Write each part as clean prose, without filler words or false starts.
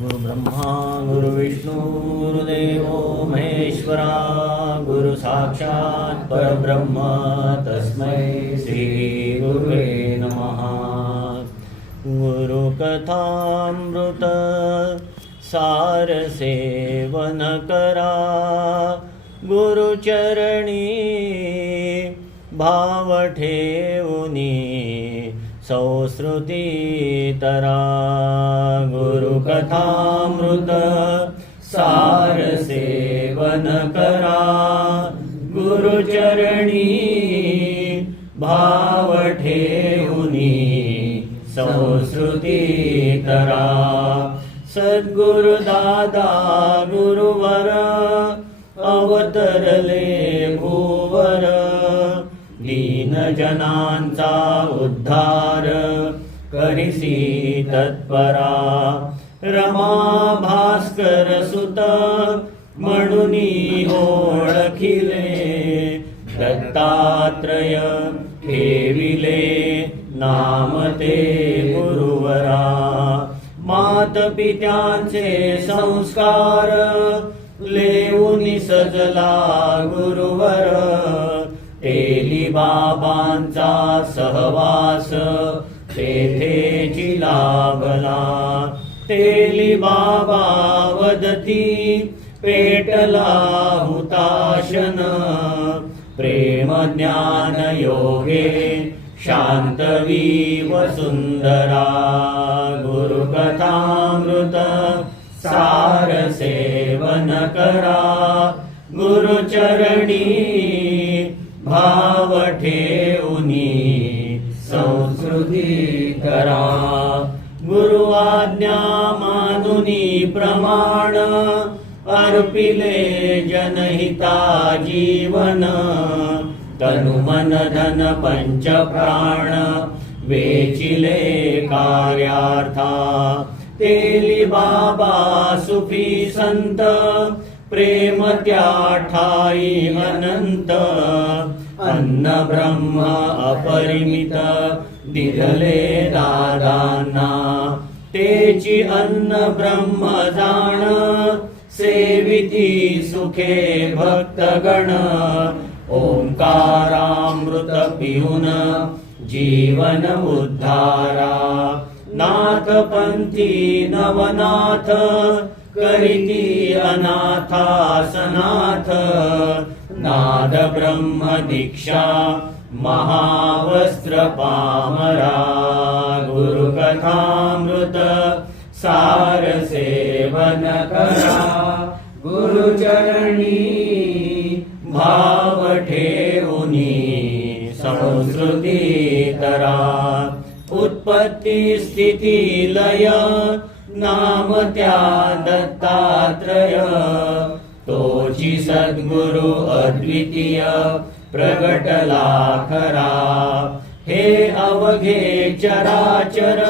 गुरु ब्रह्मा गुरु विष्णु गुरुदेवो महेश्वरा गुरु साक्षात् परब्रह्म तस्मै श्री गुरुवे नमः। गुरु कथामृत सार सेवन करा, गुरुचरणी भाव ठेवुनी संस्कृती तरा। गुरु कथामृत सार सेवन करा, गुरुचरणी भाव ठेवुनी संस्कृती तरा। सद्गुरु दादा गुरुवर अवतरले भूवर, दीन जनांचा उद्धार करिसी तत्परा। रमा भास्कर सुत म्हणुनी ओळखिले, दत्तात्रय ठेविले नाम ते गुरुवरा। मात पित्यांचे संस्कार लेऊनी सजला गुरुवर, तेली बाबांचा सहवास तेथेची लाभला। तेली बाबा वदती पेटला हुताशन, प्रेम ज्ञान योगे शांतवी वसुंधरा। गुरु कथामृत सार सेवन करा, गुरुचरणी भाव ठेवुनी संस्कृती करा। गुरु आज्ञा मानुनी प्रमाण, अर्पिले जनहिता जीवन। तनु मन धन पंच प्राण वेचिले कार्यार्था। तेली बाबा सुफी संत प्रेम त्या ठाई अनंत। अन्न ब्रह्म अपरिमित दिले दादांना, तेची अन्न ब्रह्म जाण सेविती सुखे भक्तगण। ओंकारामृत पिऊन जीवन उद्धारा। नाथ पंथी नवनाथ करिती अनाथासनाथ। नाद ब्रह्म दीक्षा महावस्त्र पामरा। गुरु कथामृत सार सेवन करा, गुरुचरणी भाव ठेवुनी संस्कृती तरा। उत्पत्ती स्थिती लय नाम त्या दत्तात्रय, तोची सद्गुरु अद्वितीय प्रगटला खरा। हे अवघे चराचर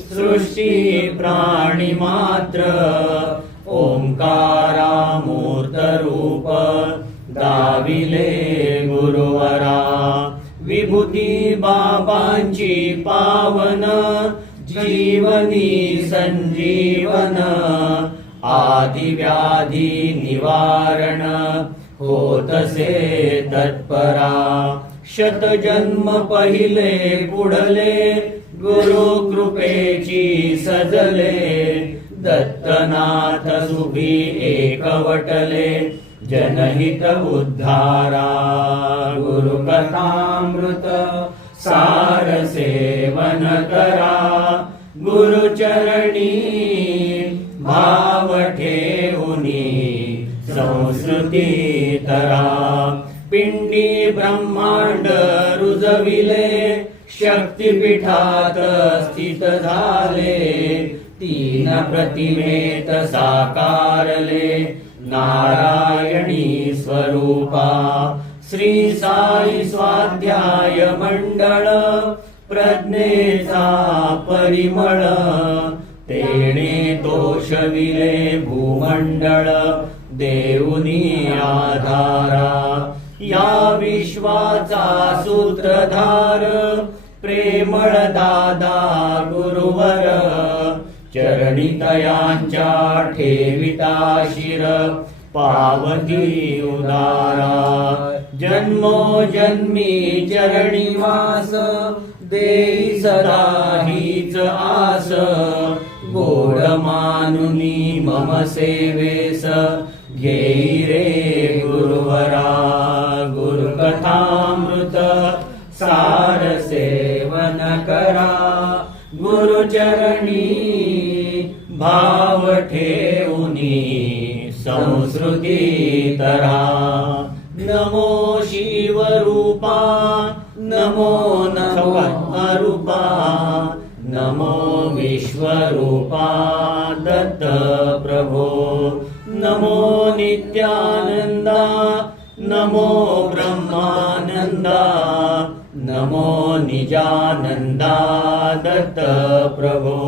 सृष्टी प्राणी मात्र, ओंकारा मूर्त रूप दाविले गुरुवरा। विभूती बाबांची पावन जीवनी संजीवन। आदि व्याधी निवारण होतसे तत्परा। शतजन्म पहिले पुढले गुरु कृपेची सजले। दत्तनाथ सुभी एकवटले जनहित उद्धारा। गुरु कथामृत सार सेवन करा, गुरुचरणी भाव ठेवुनी संस्कृती तरा। पिंडी ब्रह्मांड रुजविले, शक्तिपीठात स्थित झाले। तीन प्रतिमेत साकारले नारायणी स्वरूपा। श्री साई स्वाध्याय मंडळ प्रज्ञेचा परिमळ। तेणे तोषविले भूमंडळ देऊनी आधारा। या विश्वाचा सूत्रधार प्रेमळ दादा गुरुवर चरणी तयांच्या ठेविता शिर पावती उदारा जन्मोजन्मी चरणी वास देई सदा हीच आस गोड मानुनी मम सेवेस घेई रे गुरुवरा गुरुकथामृत सार सेवन करा गुरुचरणी भाव ठेवुनी संस्कृती तरा नमो शिवरूपा नमो नमो अरूपा नमो विश्वरूपा दत्त प्रभो नमो नित्यानंदा नमो ब्रह्मानंदा नमो निजानंदा दत्त प्रभो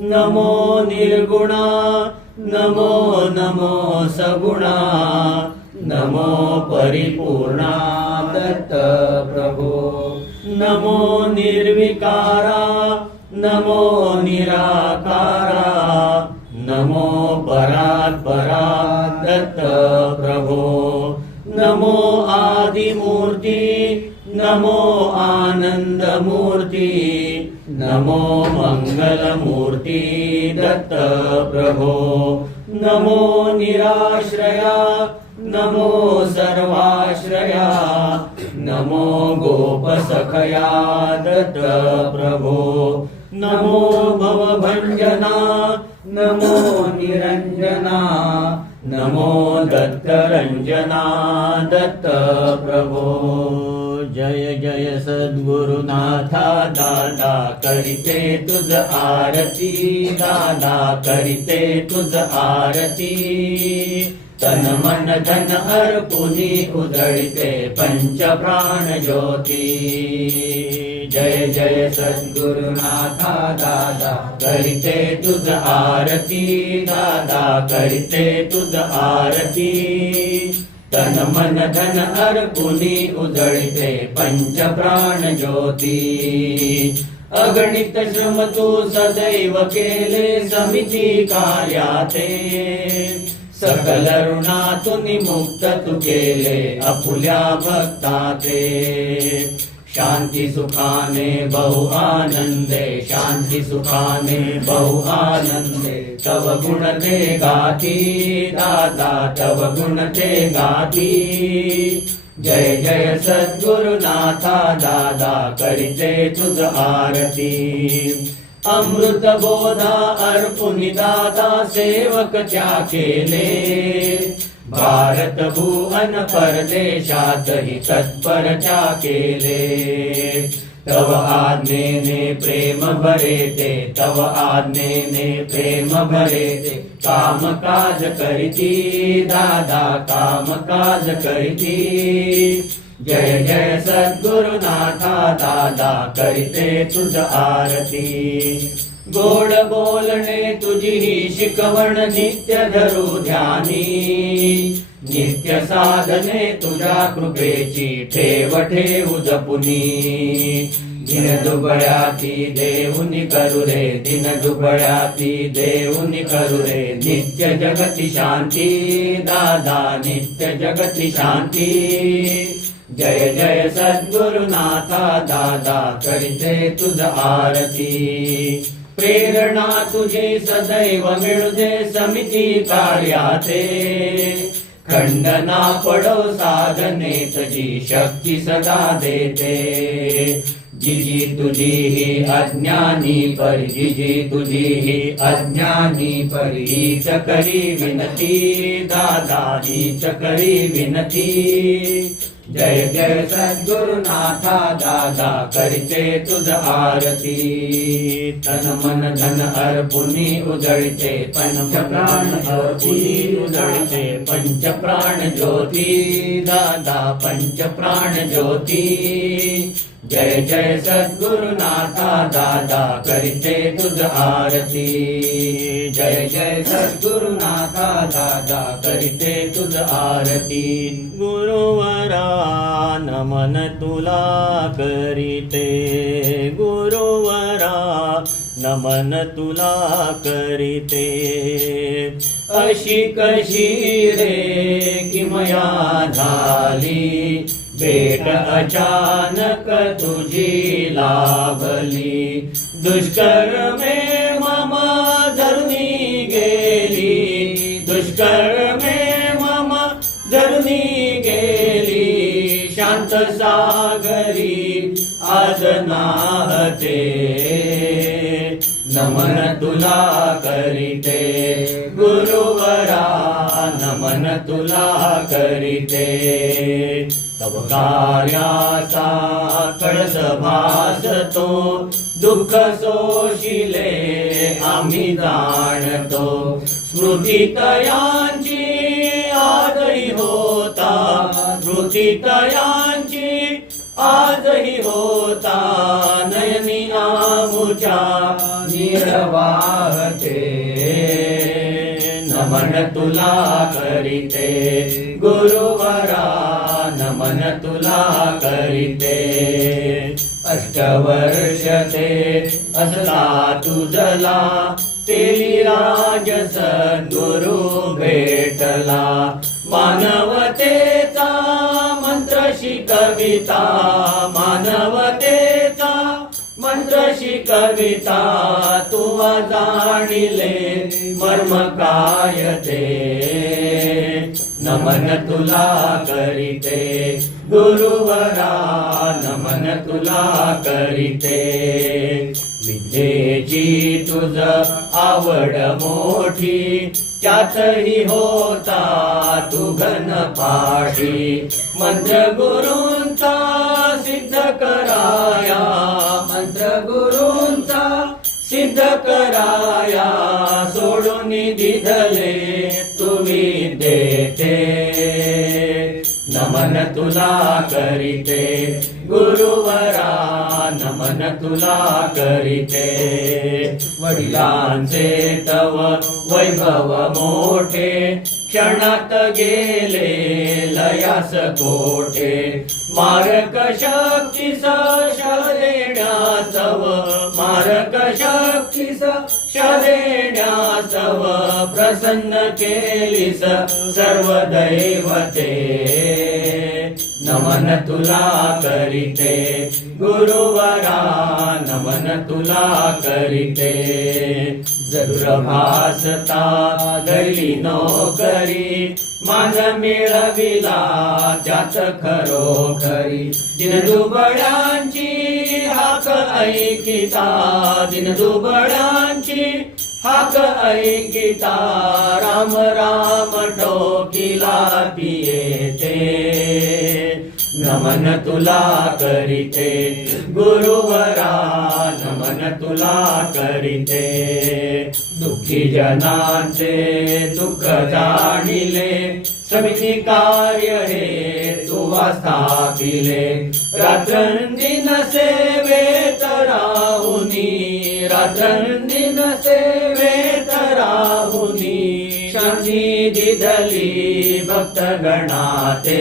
नमो निर्गुणा नमो नमो सगुणा नमो परिपूर्णा दत्त प्रभो नमो निर्विकारा नमो निराकारा नमो परात्परा दत्त प्रभो नमो आदिमूर्ती नमो आनंदमूर्ती नमो मंगलमूर्ती दत्त प्रभो नमो निराश्रया नमो सर्वाश्रया नमो गोपसखया दत्त प्रभो नमो भवभञ्जना नमो निरञ्जना नमो दत्तरञ्जना दत्त प्रभो जय जय सद्गुरुनाथा दादा करिते तुझ आरती दादा करिते तुझ आरती तन मन धन अर्पुनी उजळते पंच प्राण ज्योती जय जय सद्गुरुनाथा दादा करिते तुझ आरती दादा करिते तुझ आरती तन मन धन अर्पुनी उजळते पंच प्राण ज्योती अगणित श्रम तू सदैव केले समिती कार्याते सकल ऋणातून मुक्त तू केले अपुल्या भक्ताचे शांती सुखाने बहु आनंदे शांती सुखाने बहु आनंदे तव गुण ते गाती दादा तव गुण ते गाती जय जय सद्गुरुनाथा दादा करिते तुझ आरती अमृत बोधा अर्पुनी दादा सेवक त्या केले भारत भुवन परदेशातही तत्पर त्या केले तव आज्ञेने प्रेम भरेते तव आज्ञेने प्रेम भरेते काम काज करिती दादा काम काज करिती जय जय सद्गुरुनाथा दादा करिते तुझ आरती गोड बोलणे तुझी ही शिकवण नित्य धरू ध्यानी नित्य साधने तुझ्या कृपेची ठेव ठेवू जपुनी दिन दुबळ्याती देऊनी करू रे दिन दुबळ्याती देऊनी करू रे नित्य जगती शांती दादा नित्य जगती शांती जय जय सद्गुरुनाथा दादा करिते तुझ आरती प्रेरणा तुझी सदैव मिळू दे समिती कार्याते खंडना पडो साधने तुझी शक्ती सदा देते जिजी तुझी ही अज्ञानी परी जिजी तुझी ही अज्ञानी परी हीच करी विनती दादा हीच करी विनती जय जय सद्गुरुनाथा दादा करिते तुझ आरती तन मन धन अर्पुनी उजळते पंच प्राण अर्पुनी उजळते पंच प्राण ज्योती दादा पंच प्राण ज्योती जय जय सद्गुरुनाथा दादा करिते तुझ आरती जय जय सद्गुरुनाथा दादा करिते तुझ आरती गुरुवरा नमन तुला करिते गुरुवरा नमन तुला करीते. अशी कशी रे किमया झाली, भेट अचानक तुझी लाभली. दुष्कर्मे मम धरुनी गेली, दुष्कर्मे मम धरुनी गेली. शांत सागरी आज नाहते, नमन तुला करीते. गुरुवरा नमन तुला करीते. तव कार्याचा कळस भासतो, दुःख सोशिले आम्ही जाणतो. स्मृती तयांची आजही होता, स्मृती तयांची आजही होता. नयनी आमुच्या निर्वाहते, नमन तुला करीते. गुरुवरा नमन तुला करीते. अष्टवर्ष ते असला तुझला, तेली राज सद्गुरु भेटला. मानवतेचा मंत्र शिकविता, मानवतेचा मंत्र शिकविता. तुवा जाणिले मर्म काय ते, नमन तुला करीते. गुरुवरा नमन तुला करीते. विद्येची तुझ आवड मोठी, त्यातही होता तू घन पाठी. मंत्र गुरूंचा सिद्ध कराया, मंत्र गुरूंचा सिद्ध कराया. सोडून दिधले तू विद्येते, नमन तुला करीते. गुरुवरा नमन तुला करीते. वडिलांचे तव वैभव मोठे, क्षणात गेले लयास कोठे. मारक शक्तीस शदेण्यासव, मारक शक्तीस शदेण्यासव. प्रसन्न केलीस सर्व दैवते, नमन तुला करीते. गुरुवरा नमन तुला करीते. जरूर भासता दळली नोकरी, मान मिळविला त्यात खरोखरी. दिनदुबळ्यांची हाक ऐकिता, दिनदुबळ्यांची हाक ऐकिता. राम राम टोकिला पियेते, नमन तुला करीते. गुरुवरा नमन तुला करीते. दुःखी जनांचे दुःख जाणिले, समिती कार्य हे तुवा स्थापिले. रात्रंदिन सेवेत राहुनी, रात्रंदिन सेवेत राहुनी. शांती दिधली भक्त गणाते,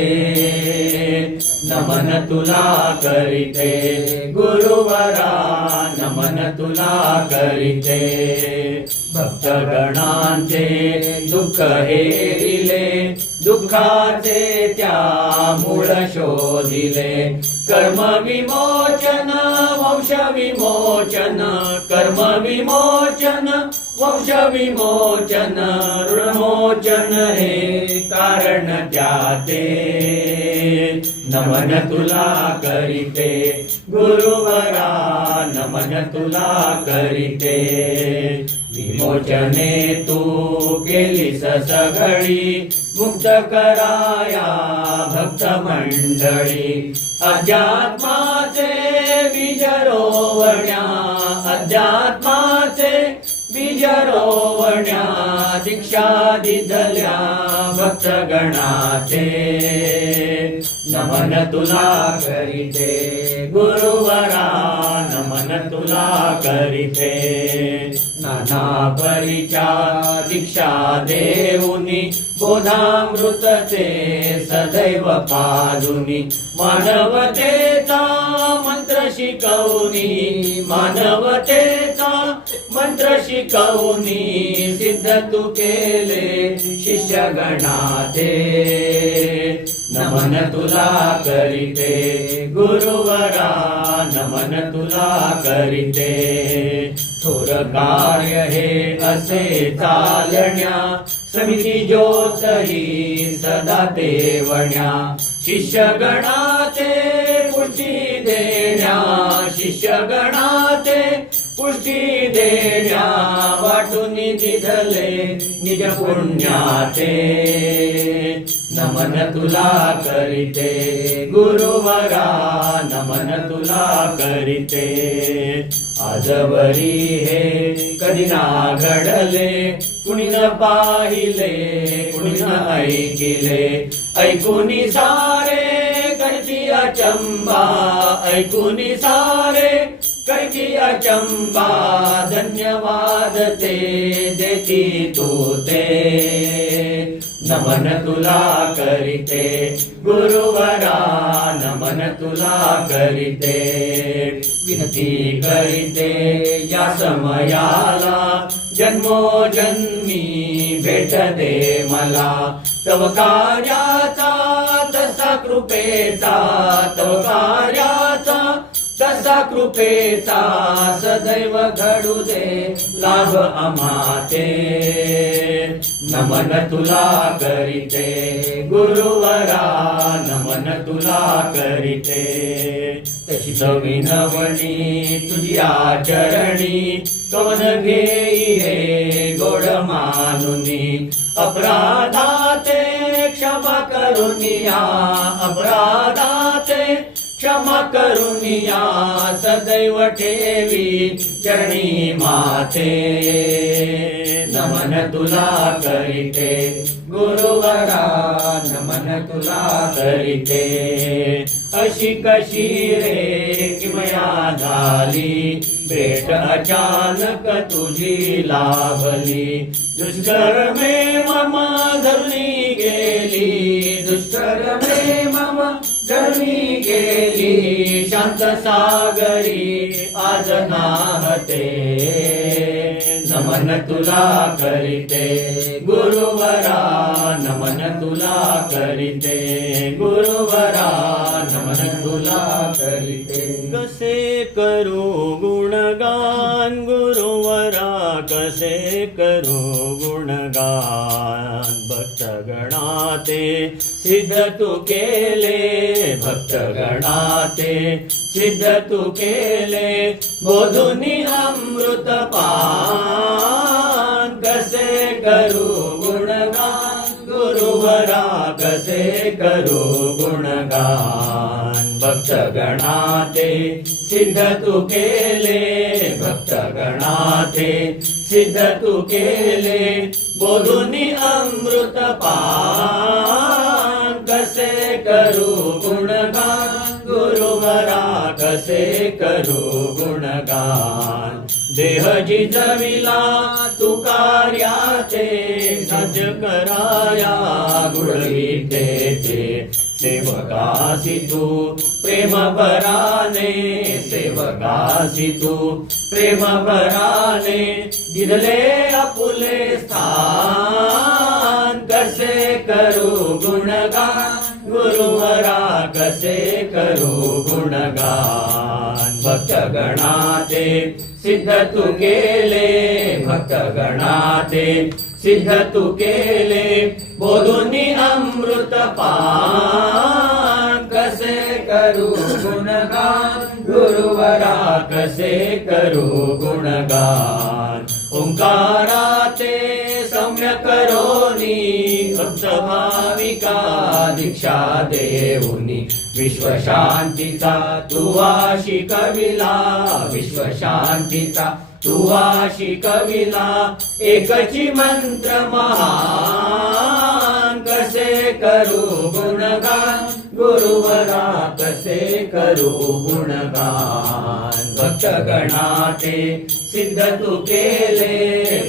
नमन तुला करीते. गुरुवरा नमन तुला करीते. भक्त गणांचे दुःख हेरिले, दुःखाचे त्या मूळ शोधिले. कर्म विमोचन वंश विमोचन, कर्म विमोचन वंश विमोचन. ऋणमोचन हे कारण त्याते, नमन तुला करीते. गुरुवरा नमन तुला करीते. विमोचने तू केलीस सगळी, मुक्त कराया भक्त मंडळी. अध्यात्माचे बीज रोवण्या, अध्यात्माचे बीज रोवण्या. दीक्षा दिधल्या भक्त गणाचे, नमन तुला करीते. गुरुवरा नमन तुला करीते. नाना परीच्या दीक्षा देऊनी, बोधामृतचे सदैव पाजुनी. मानवतेचा मंत्र शिकवनी, मानवतेचा मंत्र शिकवूनी सिद्ध तू केले शिष्यगणाचे नमन तुला करीते गुरुवरा नमन तुला करीते थोर कार्य हे असे चालण्या समिती ज्योतही सदा देवण्या शिष्यगणाचे पुष्टी देण्या शिष्यगणाचे पुष्टी देण्या वाटून दिधले निज पुण्याचे नमन तुला करीते गुरुवरा नमन तुला करीते आजवरी हे कधी ना घडले कुणी न पाहिले कुणी न ऐकिले ऐकुनी सारे करती अचंबा ऐकुनी सारे करती अचंबा धन्यवाद ते देती तू ते नमन तुला करीते गुरुवरा नमन तुला करीते विनती करीते या समयाला जन्मोजन्मी भेट दे मला तव कार्याचा तसा कृपेचा तव कार्याचा तसा कृपेचा सदैव घडू दे लाभ आम्हाचे नमन तुला करीते गुरुवरा नमन तुला करीते तशी विनवणी तुझी आचरणी कवन घेई हे गोड मानुनी अपराधाचे क्षमा करुनिया अपराधाचे क्षमा करुनिया सदैव ठेवी चरणी माते नमन तुला करीते गुरुवरा नमन तुला करीते अशी कशी रे किमया झाली भेट अचानक तुझी लाभली दुष्कर्मे मम धरणी गेली दुष्कर्मे मम धरणी गेली शांत सागरी आज नाहते नमन तुला करीते गुरुवरा नमन तुला करीते गुरुवरा नमन तुला करीते कसे करू गुणगान गुरुवरा कसे करू गुणगान भक्तगणाते सिद्ध तू केले भक्तगणाते सिद्ध तू केले बोधुनी अमृत पान कसे करू गुणगान गुरुवरा कसे करू गुणगान भक्तगणाते सिद्ध तू केले भक्तगणाते सिद्ध तू केले बोधुनी अमृत पान कसे करू गुणगान गुरुवरा कसे करू गुणगान देह जिजविला तू कार्याचे सज कराया गुणविद्येचे सेवकासी तू प्रेम भराने सेवकासी तू प्रेम भराने दिले आपुले स्थान कसे करू गुणगान गुरुवरा कसे करू गुणगान भक्तगणाते सिद्ध तू केले भक्तगणाते सिद्ध तू केले बोधुनी अमृत पान कसे करू गुणगान गुरुवरा कसे करू गुणगान ओंकाराते सौम्य करोनी भक्त भाविका दीक्षा देऊनी विश्वशांतीचा तुवाशी कविला विश्वशांतीचा तुवाशी कविला एकची मंत्र महान कसे करू गुणगान गुरुवरा कसे करू गुणगान भक्तगणाते सिद्ध तू केले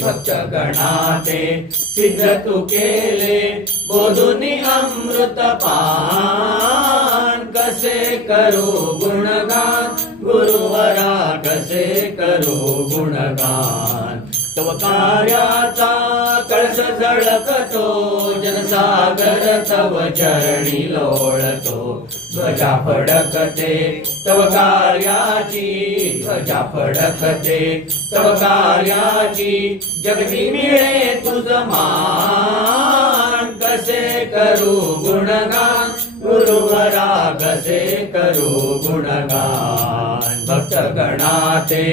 भक्तगणाते सिद्ध तू केले बोधुनी अमृत पान कसे करू गुणगान गुरुवरा कसे करू गुणगान तव कार्याचा कळस झळकतो जनसागर तव चरणी लोळतो ध्वजा फडकते तव कार्याची ध्वजा फडकते तव कार्याची जगती मिळे तुझ मान कसे करू गुणगान गुरुवरा कसे करू गुणगान भक्तगणाते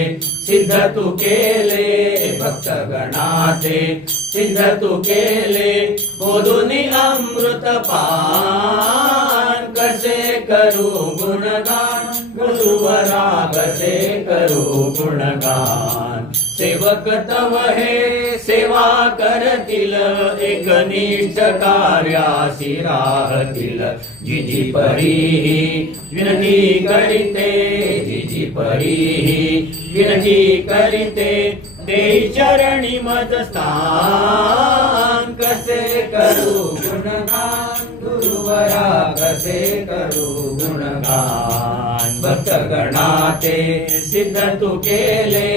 सिद्ध तू केले भक्तगणाते सिद्ध तू केले बोधुनी अमृत पान कसे करू गुणगान गुरुवरा कसे करू गुणगान सेवक तव हे सेवा करतील एकनिष्ठ कार्यासी राहतील जिजी परीही विनती करीते जिजी परीही विनती करीते ते चरणी मज स्थान कसे करू गुणगान गुरुवरा कसे करू गुणगान भक्तगणाते सिद्ध तू केले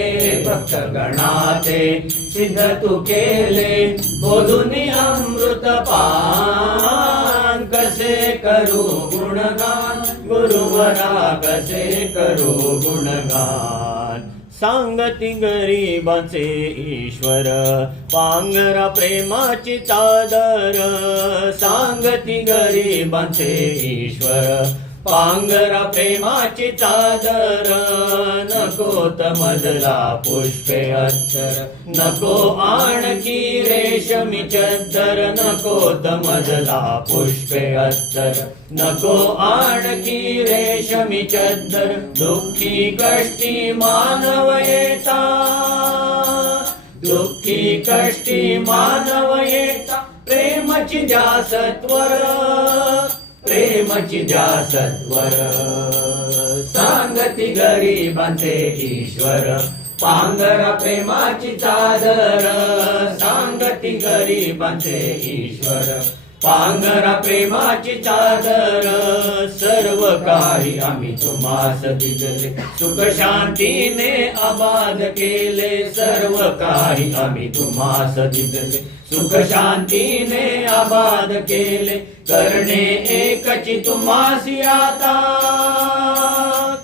भक्तगणाते सिद्ध तू केले बोधुनी अमृत पान कसे करू गुणगान गुरुवरा कसे करू गुणगान सांगती गरीबांचे ईश्वर पांघरा प्रेमाची चादर सांगती गरीबांचे ईश्वर पांघरा प्रेमाची चादर नकोत मधला पुष्पे अत्तर नको आणखी रेशमी चद्दर नकोत मधला पुष्पे अत्तर नको आणखी रेशमी चद्दर दुःखी कष्टी मानव येता दुःखी कष्टी मानव येता प्रेमची द्या सत्वर प्रेमची द्या सत्वर सांगती गरीबांचे ईश्वर पांघरा प्रेमाची चादर सांगती गरीबांचे ईश्वर पांघरा प्रेमाची चादर सर्व काही आम्ही तुम्हास दिले सुख शांतीने आबाद केले सर्व काही आम्ही तुम्हास दिले सुख शांतीने आबाद केले करणे एकची तुम्हासी आता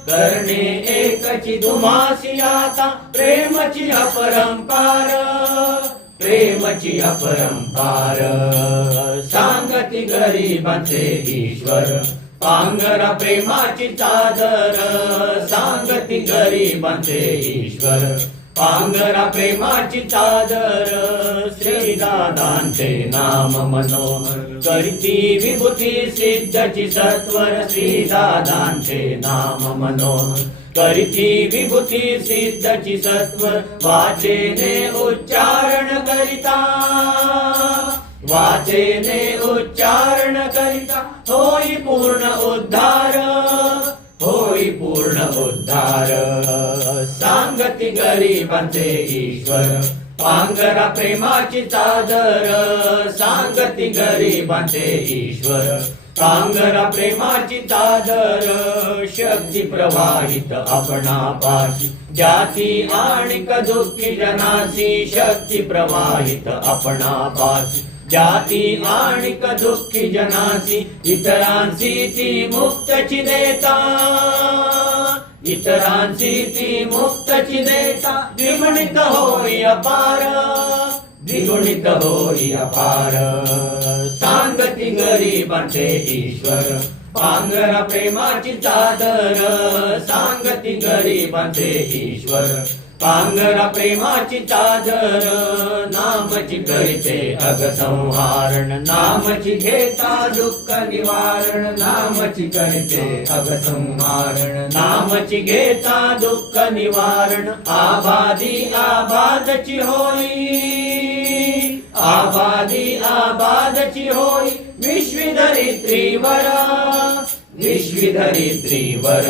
करणे एकची तुम्हासी आता प्रेमची अपरंपार प्रेमची अपरंपार सांगती गरीबांचे ईश्वर पांघरा प्रेमाची चादर सांगती गरीबांचे ईश्वर पांघरा प्रेमाची चादर श्रीदादांचे नाम मनोहर करती विभूती सिद्धची सत्वर श्रीदादांचे नाम मनोहर करती विभूती सिद्धची सत्वर वाचेने उच्चारण करिता वाचेने उच्चारण करिता होई पूर्ण उद्धार होई पूर्ण उद्धार सांगती गरीबांचे ईश्वर पांघरा प्रेमाची चादर सांगती गरीबांचे ईश्वर पांघरा प्रेमाची चादर शक्ती प्रवाहित आपणापाशी जाती आणिक दुःखी जनासी शक्ती प्रवाहित आपणापाशी जाती आणिक दुःखी जनासी इतरांसी ती मुक्तची देता इतरांसी ती मुक्तची देता द्विगुणित होई अपार द्विगुणित होई अपार सांगती गरीबांचे ईश्वर पांघरा प्रेमाची चादर सांगती गरीबांचे ईश्वर पांघरा प्रेमाची चादर नामची करीते अगसंहारण नामची घेता दुःख निवारण नामची करीते अगसंहारण नामची घेता दुःख निवारण आबादी आबादची होई आबादी आबादची होई विश्वधरित्रीवर विश्वधरित्रीवर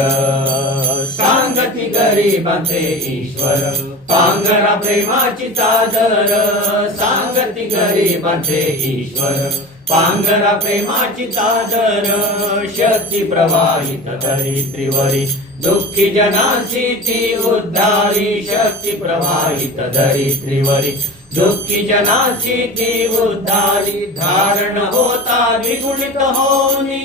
सांगती गरीबांचे ईश्वर पांघरा प्रेमाची चादर सांगती गरीबांचे ईश्वर पांघरा प्रेमाची चादर शक्ती प्रवाहित धरित्रीवरी दुःखी जनासी ती उद्धारी शक्ती प्रवाहित धरित्रीवरी दुःखी जनासी ती उद्धारी धारण होता द्विगुणित होनी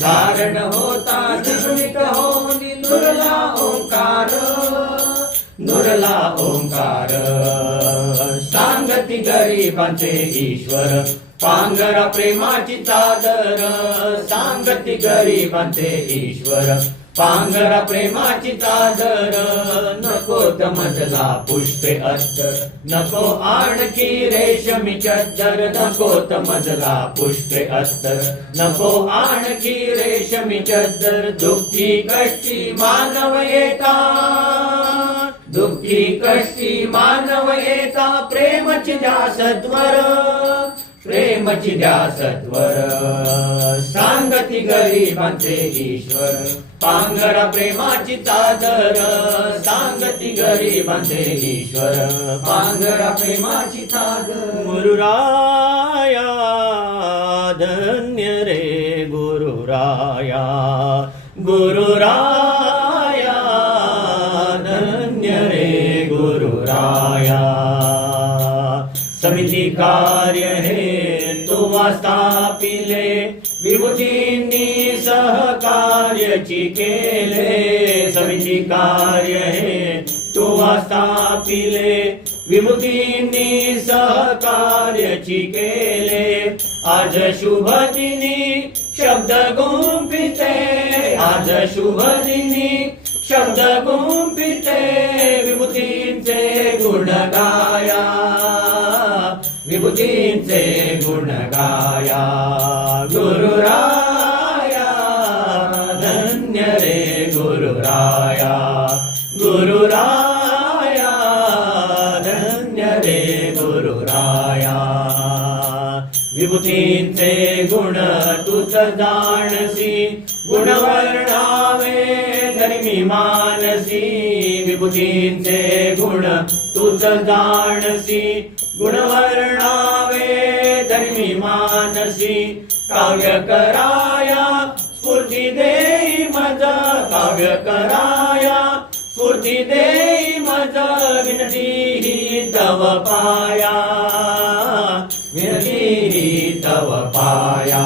धारण होता द्विगुणित होनी नुरला ओंकार नुरला ओंकार सांगती गरिबांचे ईश्वर पांघरा प्रेमाची चादर सांगती गरिबांचे ईश्वर पांघरा प्रेमाची चादर नको मजला पुष्पे अस्तर नको आणखी रेशमी चद्दर नको मजला पुष्पे अस्तर नको आणखी रेशमी चद्दर दुःखी कष्टी मानव येता दुःखी कष्टी मानव येता प्रेमची द्या सत्वर प्रेमची द्या सत्वर सांगती गरिबांचे ईश्वर पांघरा प्रेमाची चादर सांगती गरिबांचे ईश्वर पांघरा प्रेमाची चादर गुरुराया धन्य रे गुरुराया गुरुराया धन्य रे गुरुराया समिती कार्य हे तुवा स्थापिले विभूतींनी सहकार्यची केले समिती कार्य हे तुवा स्थापिले विभूतींनी सहकार्यची केले आज शुभ दिनी शब्द गुंफिते आज शुभ दिनी शब्द गुंफिते विभूतींचे गुण गाया विभूतींचे गुण गाया गुरुराया धन्य रे गुरुराया गुरुराया धन्य रे गुरुराया विभूतींचे गुण तुझ जाणसी गुण वर्णावे धर्मी मानसी विभूतींचे गुण तुझ जाणसी गुण वर्णावे धर्मी मानसी काव्य कराया स्फूर्ती देई मज काव्य कराया स्फूर्ती देई मज विनती ही तव पाया विनती ही तव पाया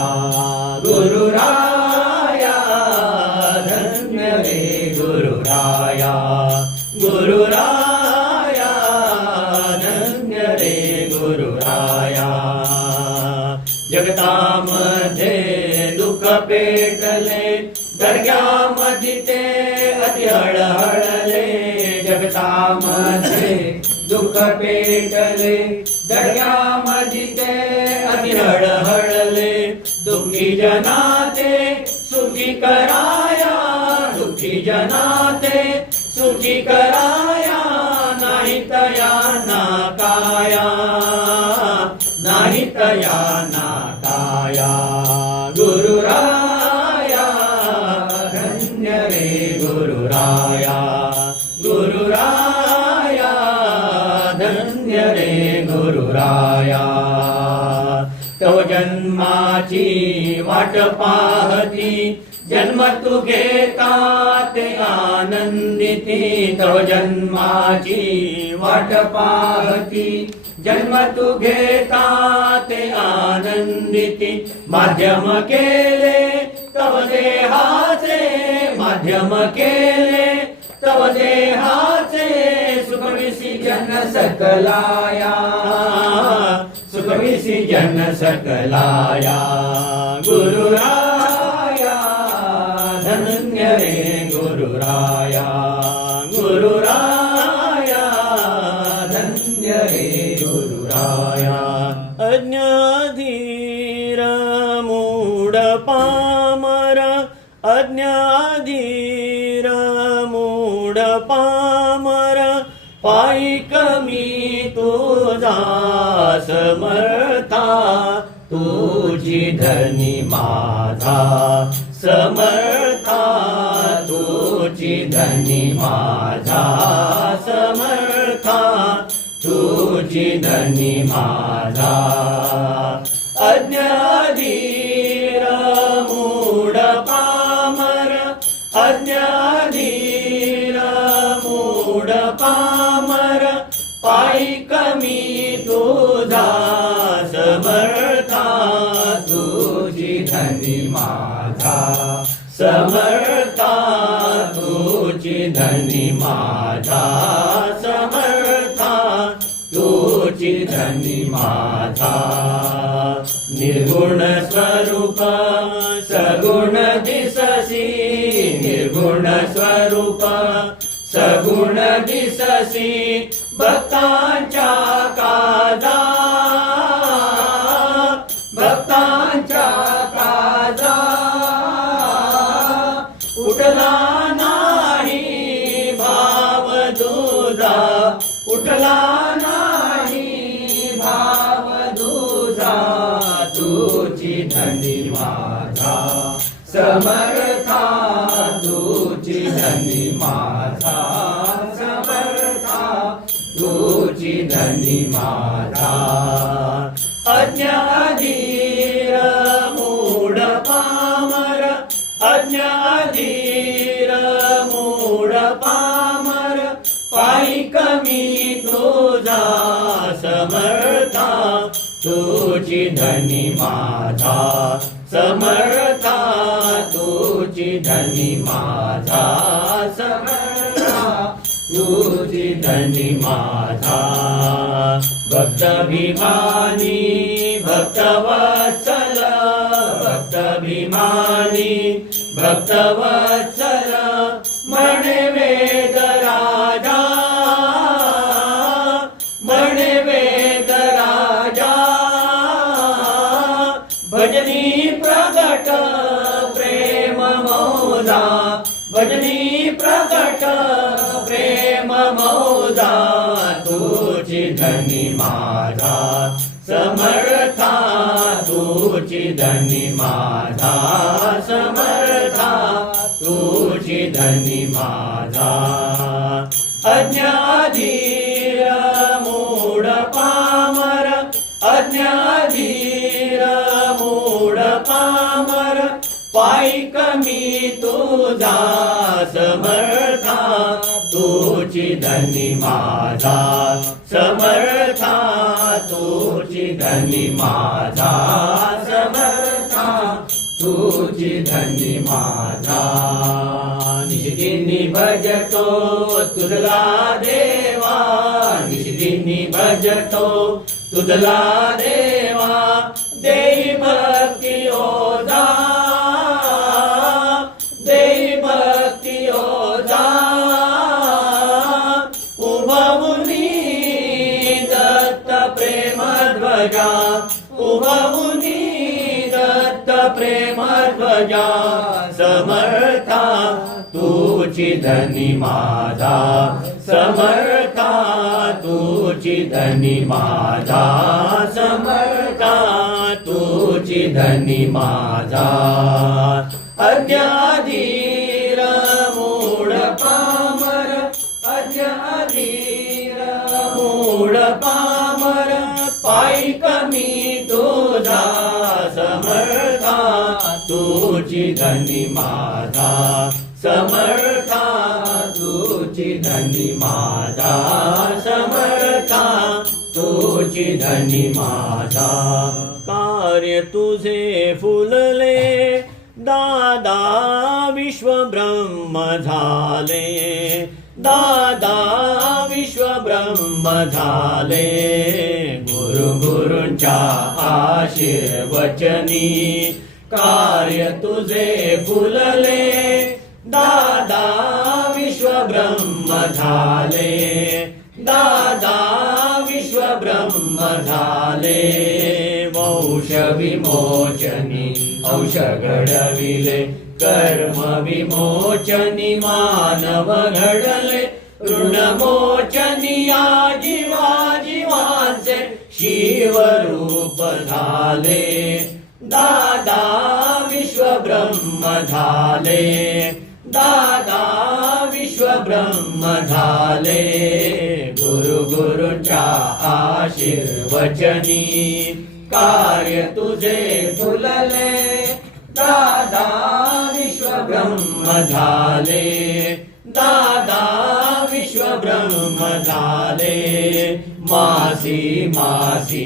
गुरुराया धन्य रे गुरुराया गुरुराया धन्य रे गुरुराया जगतामध्ये दुःख पेटले दर्ग्यामध्ये ते अति हळहळले जगतामध्ये दुःख पेटले दर्ग्यामध्ये ते अति हळहळले दुःखी जनाते सुखी कराया दुःखी जनाते सुखी कराया नाही तया ना काया नाही तया ना काया गुरुराया धन्य रे गुरुराया गुरुराया धन्य रे गुरुराया तव जन्माची वाट पाहती जन्म तू घेता ते आनंदिती तव जन्माची वाट पाहती जन्म तू घेता ते आनंदिती माध्यम केले तव देहाचे माध्यम केले तव देहाचे सुखविसी जन सकलाया सुखविसी जन सकलाया गुरुराया धन्य रे गुरुराया गुरुराया धन्य रे गुरुराया अज्ञाधीर मूढ पामर अज्ञाधीर मूढ पामर पायी कमी तुझा समर्था तुझी धनी माझा समर्था तुझी धनी माझा समर्था तुझी धनी माझा अज्ञाधीर मूढ पामर अज्ञाधीर मूढ पामर पायी कमी तुझा समर्था तुझी धनी माझा समर्था तुझी धनी माझा समर्था तुझी धनी माझा निर्गुण स्वरूप सगुण दिससी निर्गुण स्वरूप सगुण दिससी भक्तांच्या काजा भक्तांच्या काजा उठला नाही भाव तुझा उठला नाही भाव तुझा तुझी धनी माझा समर्था तुझी धनी माझा समर्था तुझी धनी माझा अज्ञाधीर मूढ पामर अज्ञाधीर मूढ पामर पायी कमी तुझा समर्था तुझी धनी माझा समर्था तुझी धनी माझा समर्था तुझी धनी माझा भक्तभिमानी भक्तवत्सल भक्तभिमानी भक्तवत्सल म्हणे वेद राजा म्हणे वेद राजा भजनी प्रगट प्रेम मौजा भजनी प्रगट प्रेम मौजा तुझी धनी माझा समर्था तुझी धनी माझा समर्था तुझी धनी माझा अज्ञाधीर मूढ पामर अज्ञाधीर मूढ पामर पायी कमी तुझा समर्था तुझी धनी माझा समर्था तुझी धनी माझा समर्था तुझी धनी माझा निशिदिनी भजतो तुझला देवा निशिदिनी भजतो तुझला देवा देई भक्ती ओझा देई भक्ती ओझा उभवुनी दत्त प्रेम ध्वजा उभवुनी दत्त प्रेम ध्वजा समर्था तुझी धनी माझा समर्था तुझी धनी माझा समर्था तुझी धनी माझा अज्ञाधीर मूढ पामर अज्ञाधीर मूढ पामर पायी कमी तुझा समर्था तुझी धनी माझा समर्था तुझी धनी माझा समर्था तुझी धनी माझा कार्य तुझे फुलले दादा विश्व ब्रह्म झाले दादा विश्व ब्रह्म झाले गुरु गुरूंच्या आशीर्वचनी कार्य तुझे फुलले दादा विश्व ब्रह्म झाले दादा विश्व ब्रह्म झाले वंश विमोचनी अंश घडविले कर्म विमोचनी मानव घडले ऋणमोचनी या जीवा जीवांचे शिवरूप झाले दादा विश्व ब्रह्म झाले दादा विश्व ब्रह्म झाले गुरु गुरूंच्या आशीर्वचनी कार्य तुझे फुलले, दादा विश्व ब्रह्म झाले, दादा विश्व ब्रह्म झाले. मासी मासी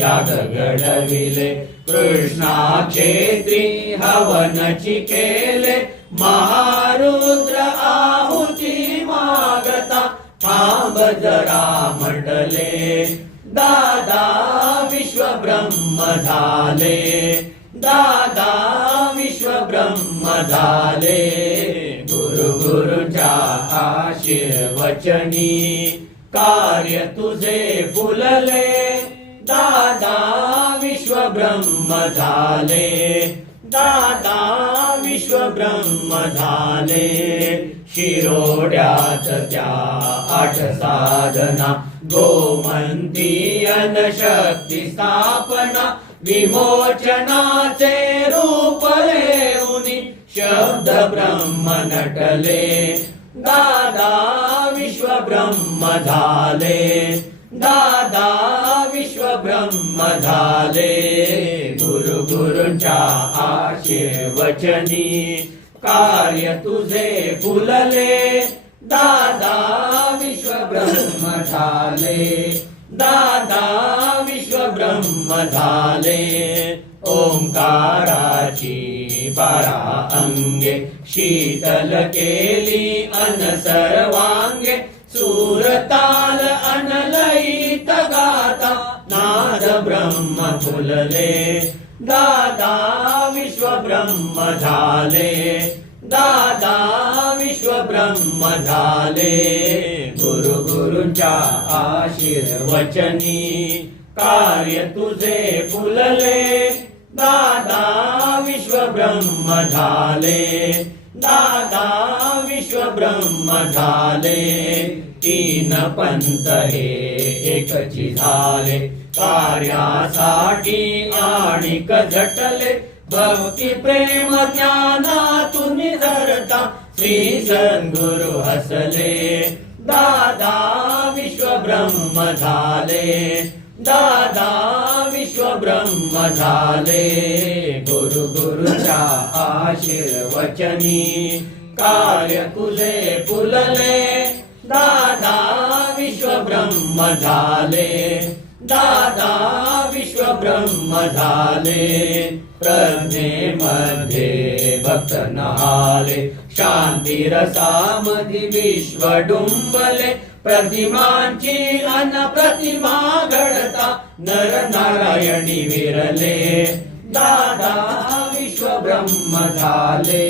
याग घडविले, कृष्णा क्षेत्री हवनची केले, महारुद्र आहुती मागता थांब जरा म्हटले, दादा विश्व ब्रह्म झाले, दादा विश्व ब्रह्म झाले. गुरु गुरुच्या आशीर्वचनी कार्य तुझे फुलले, दादा विश्व ब्रह्म झाले, दादा विश्व ब्रह्म झाले. शिरोड्यात त्या 8 साधना, गोमंती शक्ती स्थापना, विमोचनाचे रूप लेऊनी शब्द ब्रह्म नटले, दादा विश्व ब्रह्म झाले, दादा विश्व ब्रह्म झाले. गुरु गुरुच्या आशीर्वचनी कार्य तुझे फुलले, दादा विश्व ब्रह्म झाले, दादा विश्व ब्रह्म झाले. ओंकाराची 12 अंगे शीतल केली अन सर्वांगे, सूरताल अनलयित गाता नाद ब्रह्म फुलले, दादा विश्व ब्रह्म झाले, दादा विश्व ब्रह्म झाले. गुरु गुरुच्या आशीर्वचनी कार्य तुझे फुलले, दादा विश्व ब्रह्म झाले, दादा विश्व ब्रह्म झाले. 3 पंथ हे एकची झाले, कार्यासाठी आणिक झटले, भक्ती प्रेम ज्ञानातून झरता श्री सद्गुरु हसले, दादा विश्व ब्रह्म झाले, दादा विश्व ब्रह्म झाले. गुरु गुरुच्या आशीर्वचनी कार्य तुझे फुलले, दादा विश्व ब्रह्म झाले, दादा विश्व ब्रह्म झाले. प्रज्ञेमध्ये भक्त नहाले, शांती रसामध्ये विश्व डुंबले, प्रतिमांची अन प्रतिमा घडता नर नारायणी विरले, दादा विश्व ब्रह्म झाले,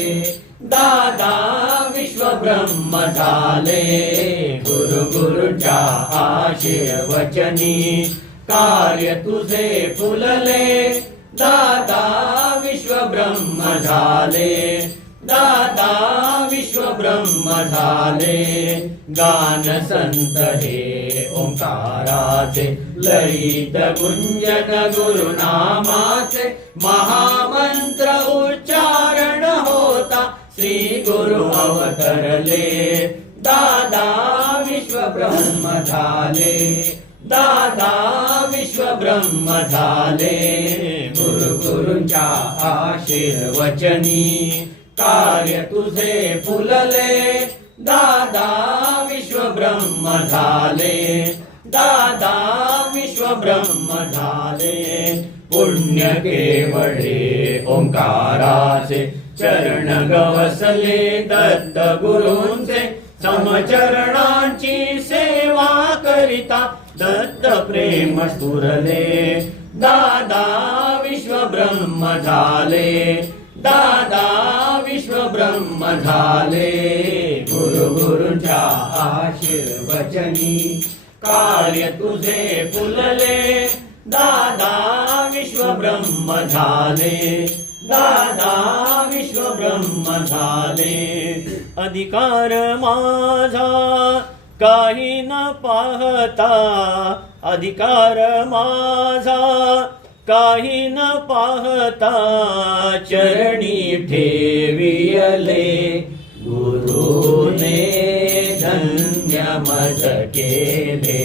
दादा विश्व ब्रह्म झाले. गुरु गुरुच्या आशीर्वचनी कार्य तुझे फुलले, दादा विश्व ब्रह्म झाले, दादा विश्व ब्रह्म झाले. गान संत हे ओंकाराचे, ललित गुंजन गुरुनामाचे, महामंत्र उच्चारण होता श्री गुरु अवतरले, दादा विश्व ब्रह्म झाले, दादा विश्व ब्रह्म झाले. गुरु गुरुंच्या आशीर्वचनी कार्य तुझे फुलले, दादा विश्व ब्रह्म झाले, दादा विश्व ब्रह्म झाले. पुण्य केवढे ओंकाराचे, चरण गवसले दत्त गुरूंचे, समचरणांची सेवा करिता दत्त प्रेम स्फुरले, दादा विश्व ब्रह्म झाले, दादा विश्व ब्रह्म झाले. गुरु गुरुंच्या आशीर्वचनी कार्य तुझे फुलले, दादा विश्व ब्रह्म झाले, दादा विश्व ब्रह्म झाले. अधिकार माझा काही न पाहता, अधिकार माझा काही न पाहता, चरणी ठेवियले गुरुने धन्य मज केले,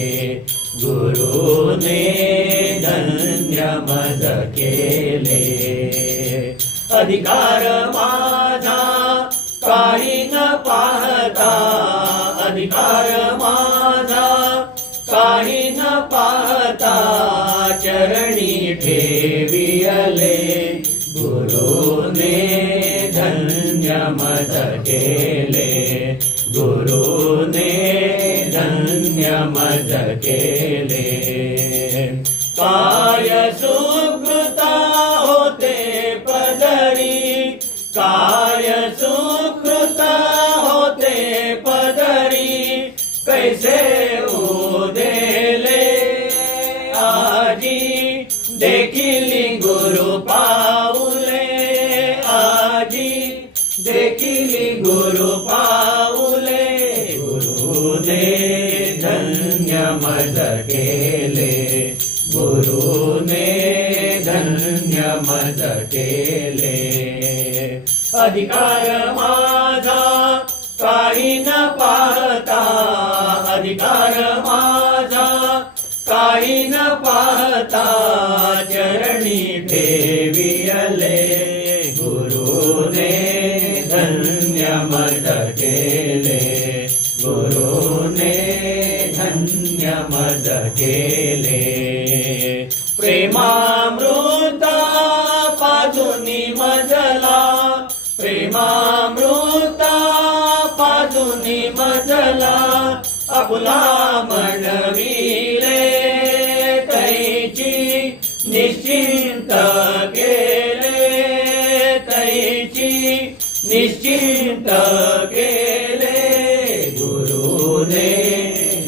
गुरुने धन्य धन्य मज केले. अधिकार माझा काही न पाहता, अधिकार माझा काही न पाहता, चरणी ठेवियले गुरुने धन्य मज केले. गुरुने धन्य मज केले. काय सुकृता होते पदरी, काय सुकृता होते पदरी, कैसे उदेले आजी देखिली गुरु पाऊले. आजी देखिली गुरु पाऊले. गुरुने धन्य मज केले. गुरुने धन्य मज केले. अधिकार माझा काही न पाहता, अधिकार माझा काही न पाहता, चरणी ठेवियले गुरुने धन्य मज केले. गुरुने धन्य मज केले. प्रेमामृता पाजुनी मजला, प्रेमामृता पाजुनी मजला, आपुला म्हणविले तैची निश्चिंत केले. तैची निश्चिंत केले. गुरुने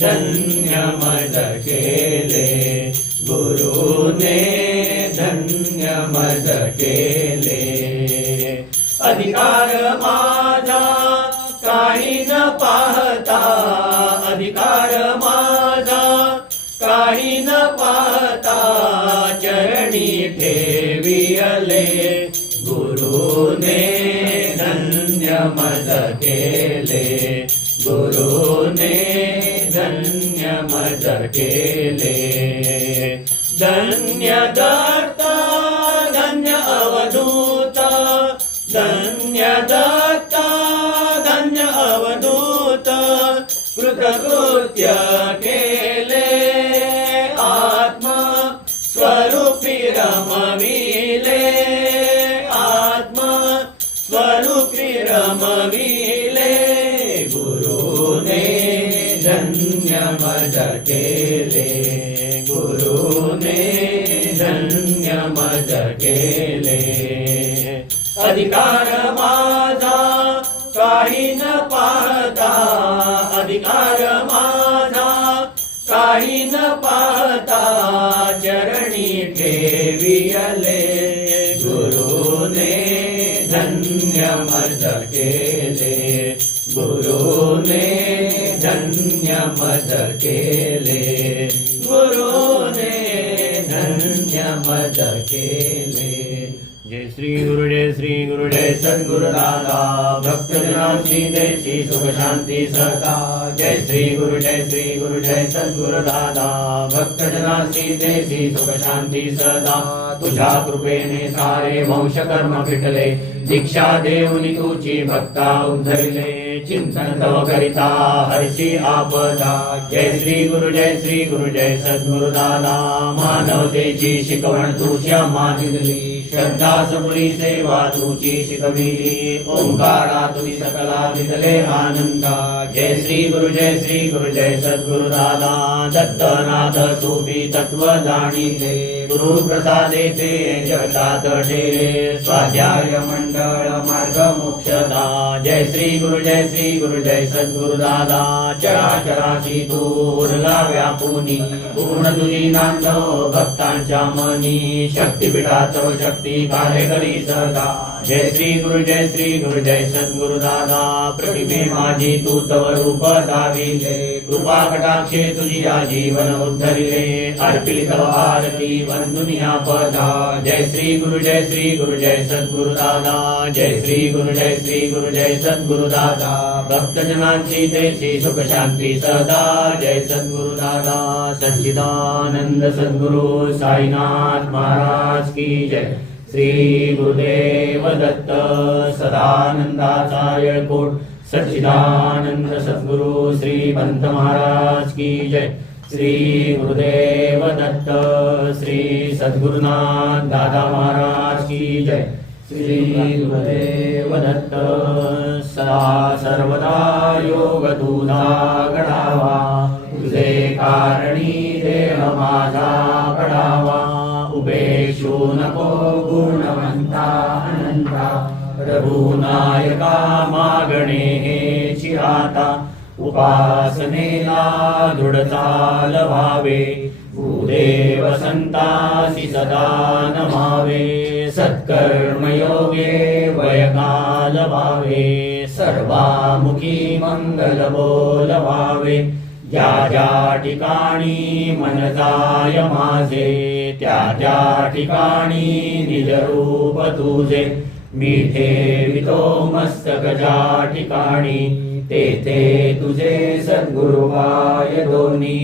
धन्य मज केले. गुरुने धन्य मज केले. अधिकार माझा काही न पाहता, अधिकार माझा काही न पाहता, चरणी ठेवियले गुरुने धन्य मज केले. गुरुने धन्य मज केले. धन्य दत्ता धन्य अवधूत, धन्य दत्ता धन्य अवधूत, कृतकृत्य केले आत्मा स्वरूपी रमविले. आत्मा स्वरूपी रमविले. गुरुने धन्य मज केले. गुरुने धन्य मज केले. अधिकार माझा काही न पाहता, अधिकार माझा काही न पाहता, चरणी ठेवियले गुरुने धन्य मज केले. गुरुने धन्य मज केले. गुरुने धन्य मज केले. जय श्री गुरु, जय श्री गुरु, जय सद्गुरु दादा. भक्तजनांची देशी सुख शांती सदा. जय श्री गुरु, जय श्री गुरु, जय सद्गुरु दादा. भक्तजनांची देशी सुख शांती सदा. तुझ्या कृपेने सारे वंश कर्म फिटले. दीक्षा देऊनी तुझी भक्ता उद्धरले. चिंतन तव करिता हर्षी आपदा. जय श्री गुरु, जय श्री गुरु, जय सद्गुरु दादा. मानवतेची शिकवण तुझ्या मागितली. श्रद्धा सबुरी सेवा तुझी शिकविली. ओंकारा तुझी सकला दिदले आनंदा. जय श्री गुरु, जय श्री गुरु, जय सद्गुरु दादा. दत्तनाथ सोपी तत्व जाणीले. गुरु प्रसादेचे जगतात डेरे. स्वाध्याय मंडळ मार्ग मोक्षदा. जय श्री गुरु, जय श्री गुरु, जय सद्गुरु दादा. चराचराची दूरला व्यापुनी. पूर्ण तुझी नांदव भक्तांच्या मनी. शक्तीपीठात शक्ती कार्य करी सदा. जय श्री गुरु जय सद्गुरु दादा प्रतिमे माझी तू तव रूप दाविले कृपा कटाक्षे तुझिया जीवन उद्धरिले अर्पिली तव आरती वंदुनिया पदा जय श्री गुरु जय सद्गुरु दादा जय श्री गुरु जय सद्गुरु दादा भक्तजनांची देशी सुख शांती सदा जय सद्गुरु दादा सच्चिदानंद सद्गुरु साईनाथ महाराज की जय श्री गुरुदेव दत्त सदानंदाचा येळकोट सच्चिदानंद सद्गुरु श्री पंत महाराज की जय श्री गुरुदेव दत्त श्री सद्गुरुनाथ दादा महाराज की जय श्री गुरुदेव दत्त सदा सर्वदा योग तुझा घडावा तुझे कारणी देह माझा घडावा उपेक्षू नको गुणवंता अनंता प्रभुनायका मागणे हेची आता उपासनेला दृढताल व्हावे भूदेव संतासी सदा नमावे सत्कर्मयोगे वयकाल व्हावे सर्वामुखी मंगल बोलवावे ज्या ज्या ठिकाणी मन जाय माझे त्या त्या ठिकाणी निज रूप तुझे मिठे वितो मस्तक ज्या ठिकाणी तेथे तुझे सद्गुरु पाय दोन्ही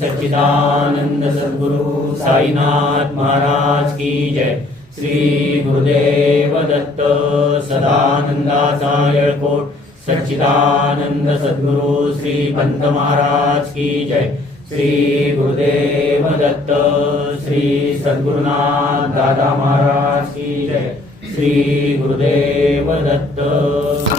सच्चिदानंद सद्गुरु साईनाथ महाराज की जय श्री गुरुदेव दत्त सदानंदाचा येळकोट सच्चिदानंद सद्गुरु श्री पंत महाराज की जय श्री गुरुदेव दत्त श्री सद्गुरुनाथ दादा महाराज की जय श्री गुरुदेव दत्त।